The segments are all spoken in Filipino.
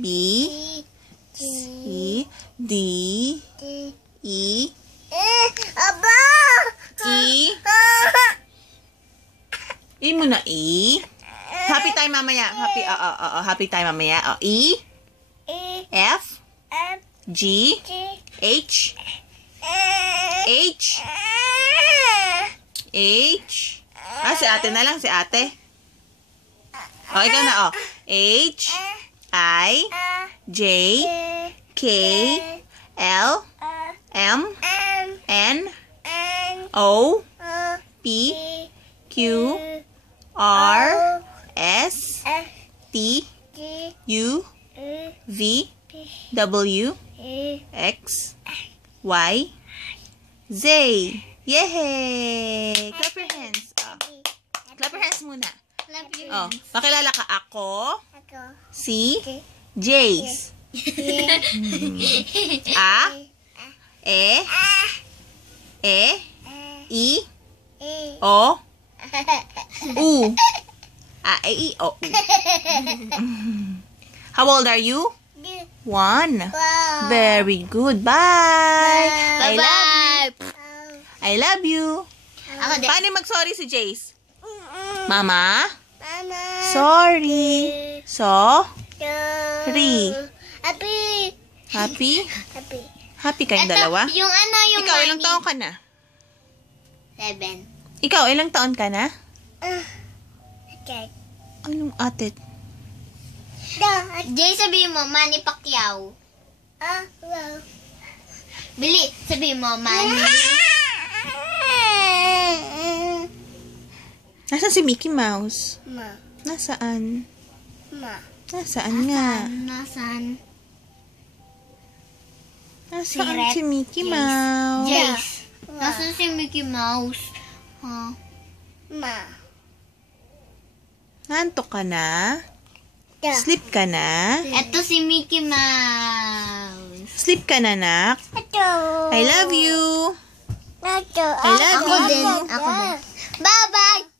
B, C, D, E, E. E muna, E. Happy tayo mamaya. Happy tayo mamaya. E, F, G, H, si ate na lang, si ate. Ikaw na, H, I, J, K, L, M, N, O, P, Q, R, S, T, U, V, W, X, Y, Z. Yay! Clap your hands. Clap your hands muna. Pakilala ka. Ako. Si Jace. A. E. I. O. U. E, I, O, U. How old are you? 1. Very good. Bye. I love you. Paano mag-sorry si Jace? Mama? Sorry. Sorry. Happy? Happy kayong dalawa? Yung Ikaw, ilang taon ka na? 7. Ikaw, ilang taon ka na? Anong ate? Jay, sabihin mo, Manny Pacquiao. Bili, sabihin mo, Manny. Nasaan si Mickey Mouse? Ma. Nasaan? Ma. Nasaan nga? Nasaan? Nasaan si Mickey Mouse? Jace. Nasaan si Mickey Mouse? Ma. Nantok ka na? Sleep ka na? Ito si Mickey Mouse. Sleep ka na, nak? I love you. I love Ako you. din. Bye-bye.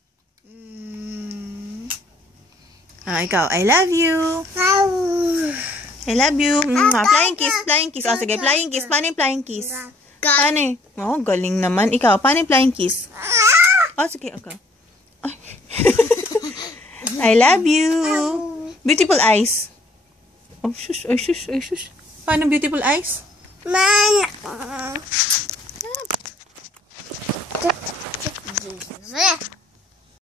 Ikaw, I love you. I love you. Flying kiss, flying kiss. Sige, flying kiss. Paano yung flying kiss? Paano? Galing naman. Ikaw, paano yung flying kiss? Sige, okay. I love you. Beautiful eyes. Shush, shush, shush. Paano beautiful eyes? Man.